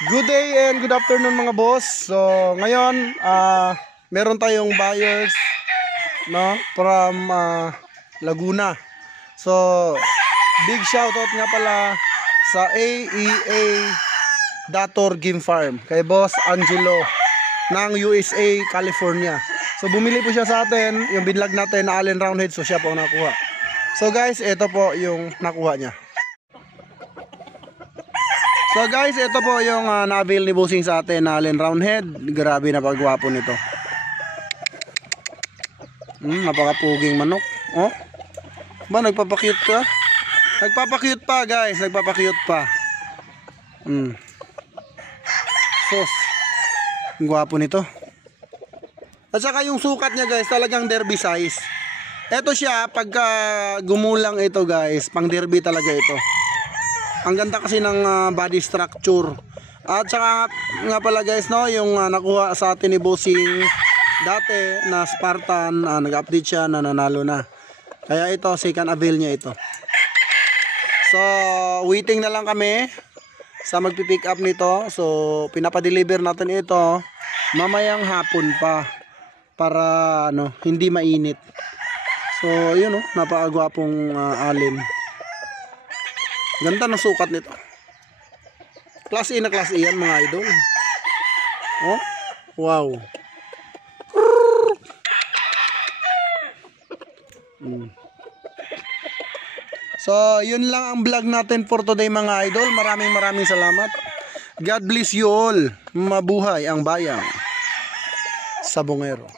Good day and good afternoon mga boss. So ngayon meron tayong buyers no from Laguna. So big shoutout nga pala sa AEA Dator Game Farm kay Boss Angelo ng USA, California. So bumili po siya sa atin, yung binlog natin na Allen Roundhead, so siya po nakuha. So guys, ito po yung nakuha niya. So guys, ito po yung na-avail ni Bossing sa atin na Allen Roundhead. Grabe na pagwapo nito. Napakapuging manok. Oh. Ba, nagpapakute ka? Nagpapakute pa guys, nagpapakute pa. Sos. Ang gwapo nito. At saka yung sukat niya guys, talagang derby size. Ito siya, pagka gumulang ito guys, pang derby talaga ito. Ang ganda kasi ng body structure. At saka nga pala guys, no, yung nakuha sa atin ni Bossing dati na Spartan, nag-update siya na nanalo na. Kaya ito, second avail niya ito. So, waiting na lang kami sa magpipick up nito. So, pinapadeliver natin ito mamayang hapon pa para hindi mainit. So, yun napakagwapong alin. Ganda ng sukat nito. Class A na class A yan mga idol. Oh, wow. So, yun lang ang vlog natin for today mga idol. Maraming salamat. God bless you all. Mabuhay ang bayang Sabongero.